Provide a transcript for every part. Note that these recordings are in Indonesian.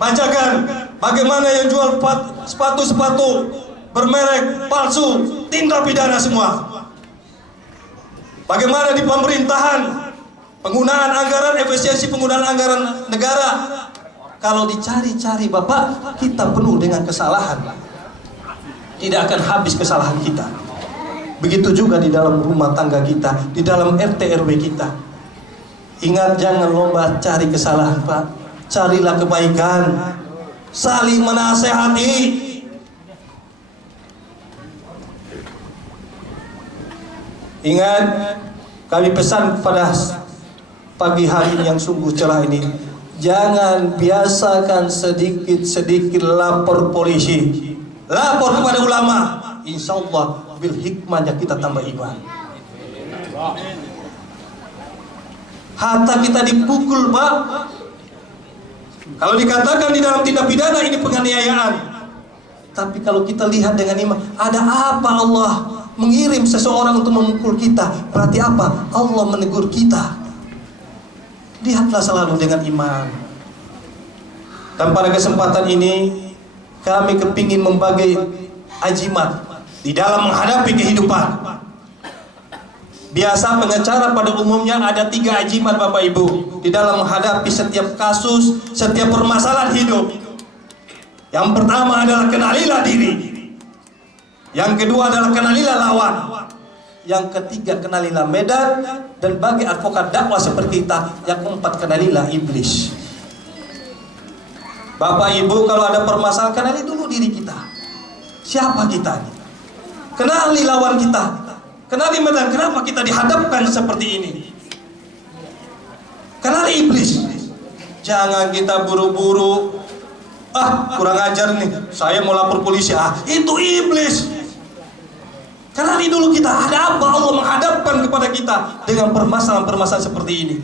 bacakan bagaimana yang jual sepatu-sepatu bermerek palsu, tindak pidana semua. Bagaimana di pemerintahan penggunaan anggaran, efisiensi penggunaan anggaran negara. Kalau dicari-cari Bapak, kita penuh dengan kesalahan. Tidak akan habis kesalahan kita. Begitu juga di dalam rumah tangga kita, di dalam RT RW kita. Ingat, jangan lomba cari kesalahan Pak. Carilah kebaikan. Saling menasehati. Ingat, kami pesan pada pagi hari yang sungguh cerah ini, jangan biasakan sedikit-sedikit lapor polisi, lapor kepada ulama. Insya Allah bil hikmahnya kita tambah iman. Harta kita dipukul Pak. Kalau dikatakan di dalam tindak pidana ini penganiayaan, tapi kalau kita lihat dengan iman, ada apa Allah mengirim seseorang untuk memukul kita? Berarti apa? Allah menegur kita. Lihatlah selalu dengan iman. Dan pada kesempatan ini kami kepingin membagi ajimat di dalam menghadapi kehidupan. Biasa pengacara pada umumnya ada 3 ajimat Bapak Ibu di dalam menghadapi setiap kasus, setiap permasalahan hidup. Yang pertama adalah kenalilah diri. Yang kedua adalah kenalilah lawan. Yang ketiga kenalilah medan. Dan bagi advokat dakwah seperti kita, yang keempat kenalilah iblis. Bapak Ibu, kalau ada permasalahan, kenali dulu diri kita. Siapa kita? Kenali lawan kita. Kenali medan. Kenapa kita dihadapkan seperti ini? Kenali iblis. Jangan kita buru-buru, kurang ajar nih, saya mau lapor polisi. Itu iblis. Kenali dulu kita, ada apa Allah menghadapkan kepada kita dengan permasalahan-permasalahan seperti ini.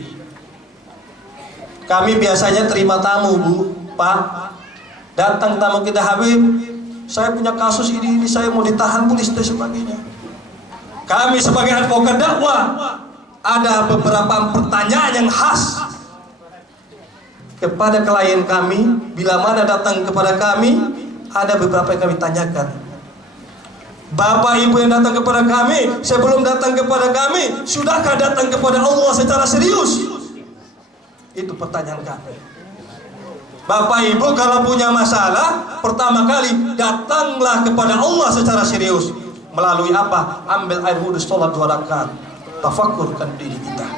Kami biasanya terima tamu Bu, Pak. Datang tamu kita, Habib, saya punya kasus ini saya mau ditahan polisi dan sebagainya. Kami sebagai advokat dakwah ada beberapa pertanyaan yang khas kepada klien kami. Bila mana datang kepada kami, ada beberapa yang kami tanyakan. Bapak Ibu yang datang kepada kami, sebelum datang kepada kami, sudahkah datang kepada Allah secara serius? Itu pertanyaan kami. Bapak Ibu kalau punya masalah, pertama kali datanglah kepada Allah secara serius. Melalui apa? Ambil air wudhu, sholat 2 rakaat, tafakkurkan diri kita.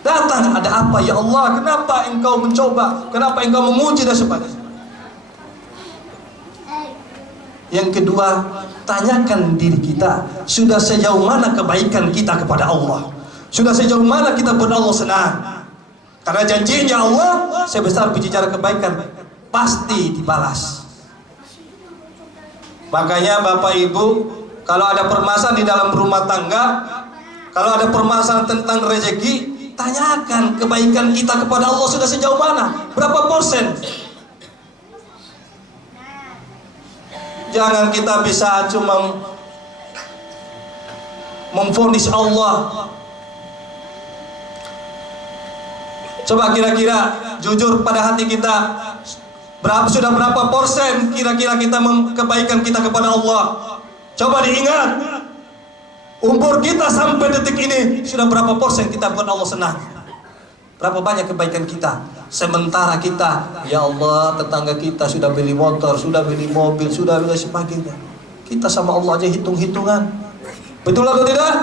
Datang, ada apa ya Allah? Kenapa engkau mencoba? Kenapa engkau menguji dan sebagainya? Yang kedua, tanyakan diri kita, sudah sejauh mana kebaikan kita kepada Allah? Sudah sejauh mana kita buat Allah senang? Karena janjinya Allah, sebesar biji cara kebaikan pasti dibalas. Makanya Bapak Ibu, kalau ada permasalahan di dalam rumah tangga, kalau ada permasalahan tentang rezeki, tanyakan kebaikan kita kepada Allah sudah sejauh mana? Berapa persen? Jangan kita bisa cuma memvonis Allah. Coba kira-kira jujur pada hati kita, sudah berapa persen kira-kira kita kebaikan kita kepada Allah? Coba diingat, umur kita sampai detik ini sudah berapa persen kita buat Allah senang? Berapa banyak kebaikan kita? Sementara kita, ya Allah, tetangga kita sudah beli motor, sudah beli mobil, sudah beli sebagainya. Kita sama Allah aja hitung-hitungan. Betul atau tidak?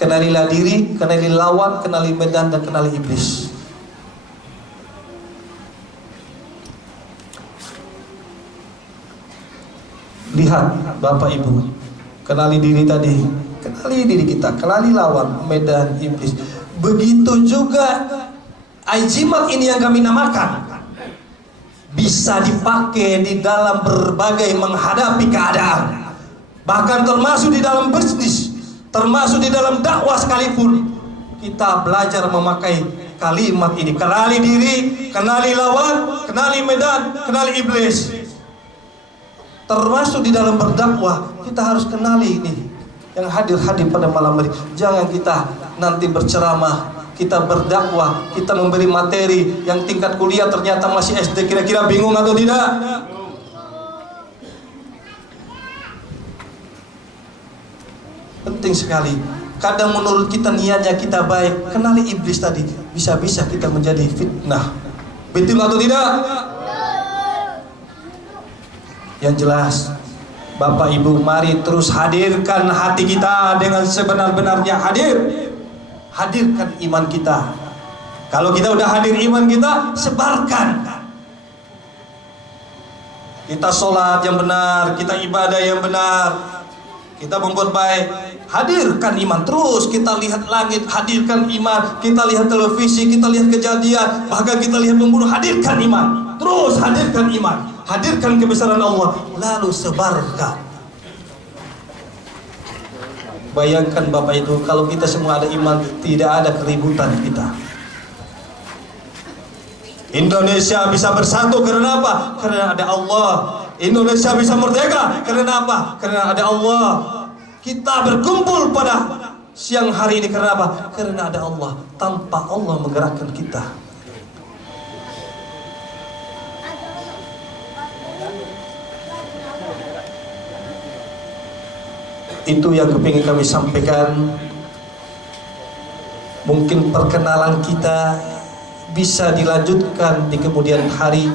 Kenalilah diri, kenali lawan, kenali medan, dan kenali iblis. Lihat Bapak Ibu, kenali diri tadi, kenali diri kita, kenali lawan, medan, iblis. Begitu juga ajimat ini yang kami namakan bisa dipakai di dalam berbagai menghadapi keadaan, bahkan termasuk di dalam bisnis, termasuk di dalam dakwah sekalipun. Kita belajar memakai kalimat ini, kenali diri, kenali lawan, kenali medan, kenali iblis. Termasuk di dalam berdakwah, kita harus kenali ini yang hadir pada malam hari. Jangan kita nanti berceramah, kita berdakwah, kita memberi materi yang tingkat kuliah ternyata masih SD, kira-kira bingung atau tidak? Penting sekali. Kadang menurut kita niatnya kita baik, kenali iblis tadi, bisa-bisa kita menjadi fitnah. Betul atau tidak? Yang jelas, Bapak Ibu, mari terus hadirkan hati kita dengan sebenar-benarnya hadir. Hadirkan iman kita. Kalau kita udah hadir iman kita, sebarkan. Kita sholat yang benar, kita ibadah yang benar, kita membuat baik. Hadirkan iman terus, kita lihat langit, hadirkan iman, kita lihat televisi, kita lihat kejadian, bahkan kita lihat pembunuh, hadirkan iman. Terus hadirkan iman, hadirkan kebesaran Allah, lalu sebarkan. Bayangkan Bapak itu, kalau kita semua ada iman, tidak ada keributan kita. Indonesia bisa bersatu karena apa? Karena ada Allah. Indonesia bisa merdeka karena apa? Karena ada Allah. Kita berkumpul pada siang hari ini karena apa? Karena ada Allah. Tanpa Allah menggerakkan kita. Itu yang kepingin kami sampaikan. Mungkin perkenalan kita bisa dilanjutkan di kemudian hari,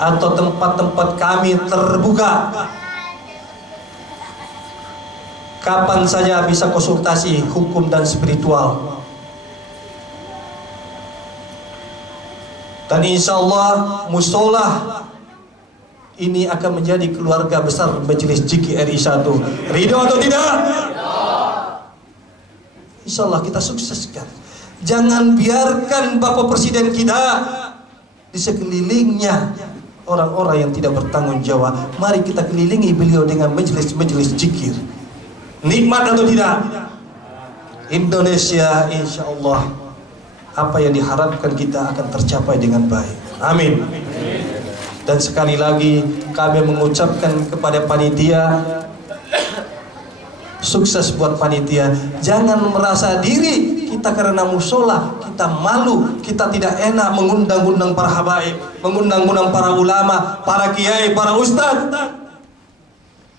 atau tempat-tempat kami terbuka. Kapan saja bisa konsultasi hukum dan spiritual. Dan insya Allah musola ini akan menjadi keluarga besar Majelis Zikir RI 1. Ridho atau tidak? Insya Allah kita sukseskan. Jangan biarkan Bapak Presiden kita di sekelilingnya orang-orang yang tidak bertanggung jawab. Mari kita kelilingi beliau dengan majelis-majelis zikir. Nikmat atau tidak? Indonesia insya Allah apa yang diharapkan kita akan tercapai dengan baik. Amin. Dan sekali lagi kami mengucapkan kepada panitia, sukses buat panitia. Jangan merasa diri kita karena musola kita malu, kita tidak enak mengundang-undang para habaib, mengundang-undang para ulama, para kiai, para ustadz.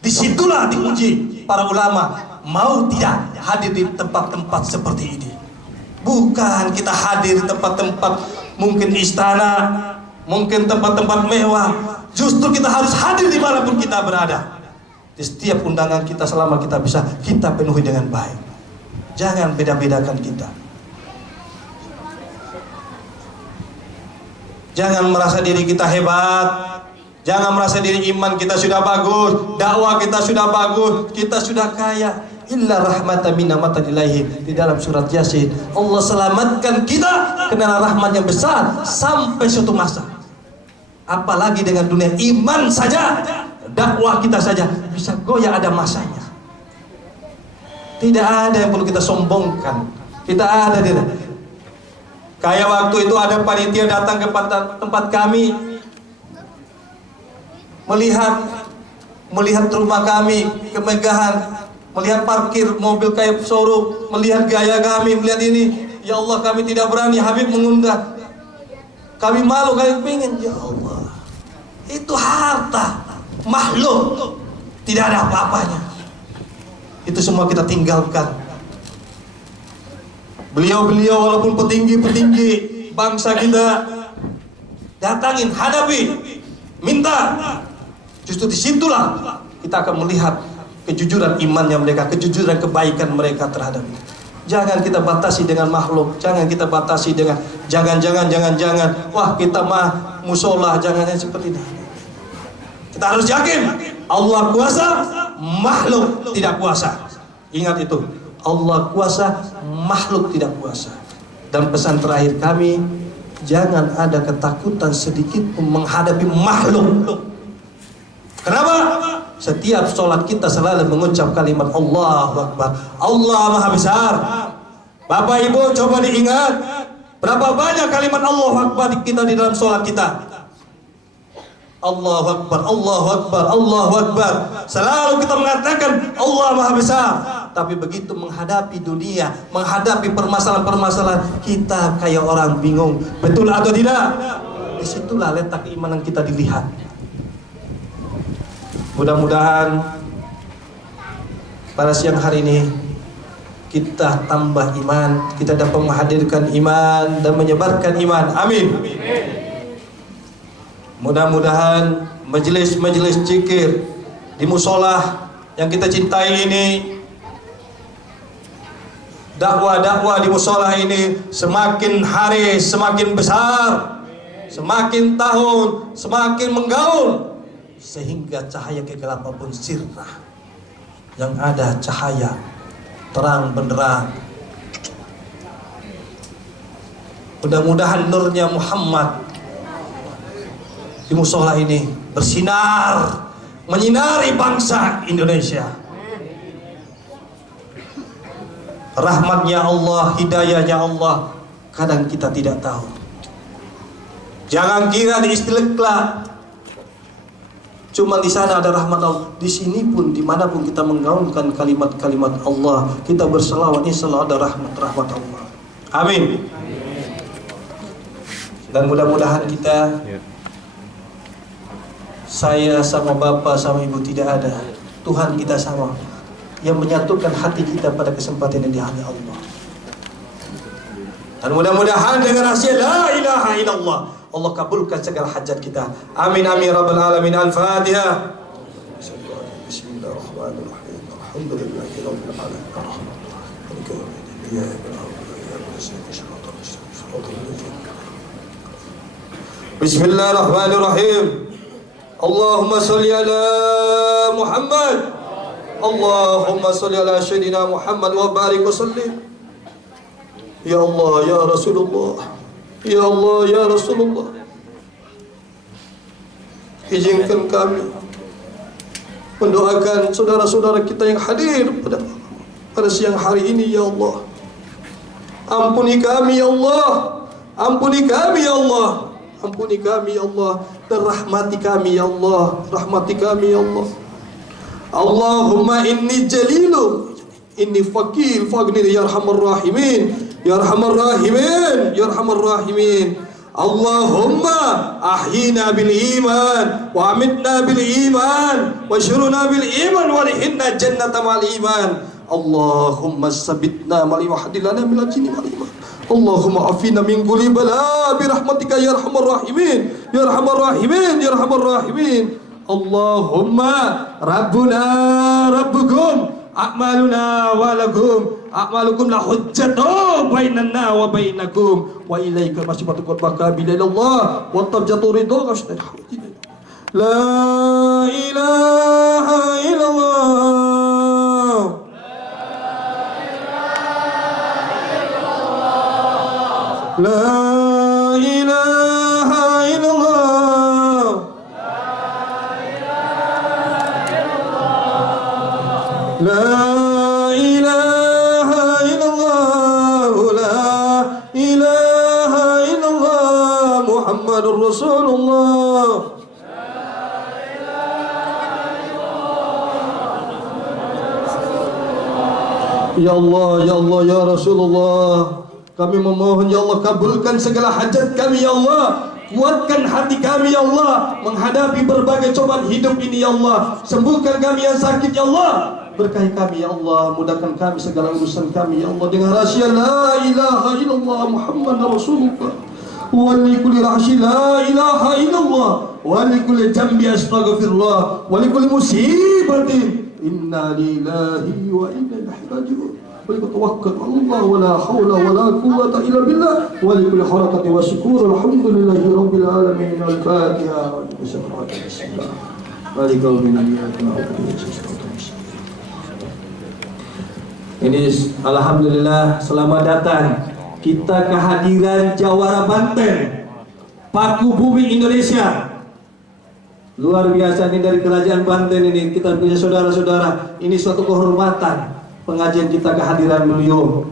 Disitulah diuji para ulama mau tidak hadir di tempat-tempat seperti ini. Bukan kita hadir di tempat-tempat mungkin istana, mungkin tempat-tempat mewah. Justru kita harus hadir dimanapun kita berada. Di setiap undangan kita, selama kita bisa, kita penuhi dengan baik. Jangan beda-bedakan kita. Jangan merasa diri kita hebat. Jangan merasa diri iman kita sudah bagus, dakwah kita sudah bagus, kita sudah kaya. Illa rahmatan minna matadillahi, di dalam surat Yasin Allah selamatkan kita karena rahmat yang besar sampai suatu masa. Apalagi dengan dunia iman saja, dakwah kita saja bisa goyah, ada masanya. Tidak ada yang perlu kita sombongkan. Kita ada tidak. Kayak waktu itu ada panitia datang ke tempat kami, melihat rumah kami kemegahan, melihat parkir mobil kayak showroom, melihat gaya kami, melihat ini. Ya Allah, kami tidak berani Habib mengundang. Kami malu, kami pengen. Ya Allah, itu harta makhluk, tidak ada apa-apanya. Itu semua kita tinggalkan. Beliau-beliau walaupun petinggi-petinggi bangsa kita datangin, hadapi, minta. Justru disitulah kita akan melihat kejujuran imannya mereka, kejujuran kebaikan mereka terhadap kita. Jangan kita batasi dengan makhluk, jangan kita batasi dengan jangan. Wah, kita mah musola, jangan seperti ini. Kita harus yakin Allah kuasa, makhluk tidak kuasa. Ingat itu, Allah kuasa, makhluk tidak kuasa. Dan pesan terakhir kami, jangan ada ketakutan sedikit menghadapi makhluk. Kenapa? Setiap sholat kita selalu mengucap kalimat Allahu Akbar. Allah Maha Besar. Bapak Ibu coba diingat, berapa banyak kalimat Allahu Akbar kita di dalam sholat kita. Allahu Akbar, Allahu Akbar, Allahu Akbar. Selalu kita mengatakan Allah Maha Besar. tapi begitu menghadapi dunia, menghadapi permasalahan-permasalahan, kita kayak orang bingung. Betul atau tidak? Disitulah letak keimanan kita dilihat. Mudah-mudahan pada siang hari ini kita tambah iman, kita dapat menghadirkan iman dan menyebarkan iman. Amin. Mudah-mudahan majelis-majelis zikir di musola yang kita cintai ini, dakwah-dakwah di musola ini semakin hari semakin besar, semakin tahun semakin menggaung, sehingga cahaya kegelapan pun sirna, yang ada cahaya terang benderang. Mudah-mudahan nurnya Muhammad di musola ini bersinar, menyinari bangsa Indonesia. Rahmatnya Allah, hidayahnya Allah, kadang kita tidak tahu. Jangan kira di Istiqlal cuma di sana ada rahmat Allah. Di sini pun, dimanapun kita menggaungkan kalimat-kalimat Allah, kita berselawat, insya Allah ada rahmat Allah. Amin. Dan mudah-mudahan kita, saya sama bapak sama ibu tidak ada, Tuhan kita sama, yang menyatukan hati kita pada kesempatan yang dihadiri Allah. Dan mudah-mudahan dengan rahasia la ilaha illallah, Allah kabulkan segala hajat kita. Amin amin rabbal alamin. Al-Fatihah. Bismillahirrahmanirrahim. Alhamdulillahi rabbil alamin. Bismillahirrahmanirrahim. Allahumma salli ala Muhammad. Allahumma salli ala Sayyidina Muhammad wa barik wa sallim. Ya Allah, ya Rasulullah. Ya Allah, ya Rasulullah. Izinkan kami mendoakan saudara-saudara kita yang hadir pada siang hari ini, ya Allah. Ampuni kami, ya Allah. Ampuni kami, ya Allah. Ampuni kami, ya Allah. Dan rahmati kami, ya Allah. Rahmati kami, ya Allah. Allahumma inni jalilu, inni faqir faghnir ya arhamar rahimin. Ya arhamar rahimin, ya arhamar rahimin. Allahumma ahyina bil iman wa amitna bil iman wa syuruna bil iman wa lihinna jannata mal iman. Allahumma sabitna mal wahdilana bil jinni wal iman. Allahumma afina min kulli bala bi rahmatika ya arhamar rahimin, ya arhamar rahimin, ya arhamar rahimin. Allahumma rabbuna rabbukum a'maluna wa lakum a'malukum la hujjatu bainana wa bainakum wa ilaika masibatu qulbaka bilallah wa tabjatu ridha kashtad hawajina. La ilaha illallah. La ilaha illallah. La ilaha illallah. La ilaha illallah. Muhammadur Rasulullah. Ya Allah, ya Allah, ya Rasulullah. Kami memohon, ya Allah, kabulkan segala hajat kami, ya Allah. Kuatkan hati kami, ya Allah, menghadapi berbagai cobaan hidup ini, ya Allah. Sembuhkan kami yang sakit, ya Allah. Berkahi kami, ya Allah. Mudahkan kami segala urusan kami, ya Allah. Dengan rahasia la ilaha illallah Muhammad Rasulullah. Wa li kulli rahsi la ilaha illallah. Wa li kulli jambi astaghfirullah. Wa li kulli musibatin inna lillahi wa inna ilaihi raji'un. Tawakkal Allah wa la hawla wa la quwwata illa billah wa li kulli harakati wa syukur alhamdulillahi rabbil alamin. Al-Fatihah. Bismillah. Malikal ini alhamdulillah, selamat datang kita kehadiran Jawara Banten, Paku Bumi Indonesia. Luar biasa ini dari Kerajaan Banten ini, kita punya saudara-saudara. Ini suatu kehormatan pengajian kita kehadiran beliau.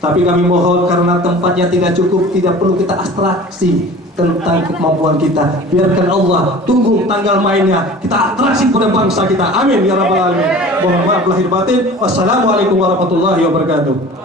Tapi kami mohon karena tempatnya tidak cukup, tidak perlu kita abstraksi tentang kemampuan kita. Biarkan Allah tunggu tanggal mainnya, kita atraksi pada bangsa kita. Amin ya rabbal alamin. Mohon maaf lahir batin. Wassalamualaikum warahmatullahi wabarakatuh.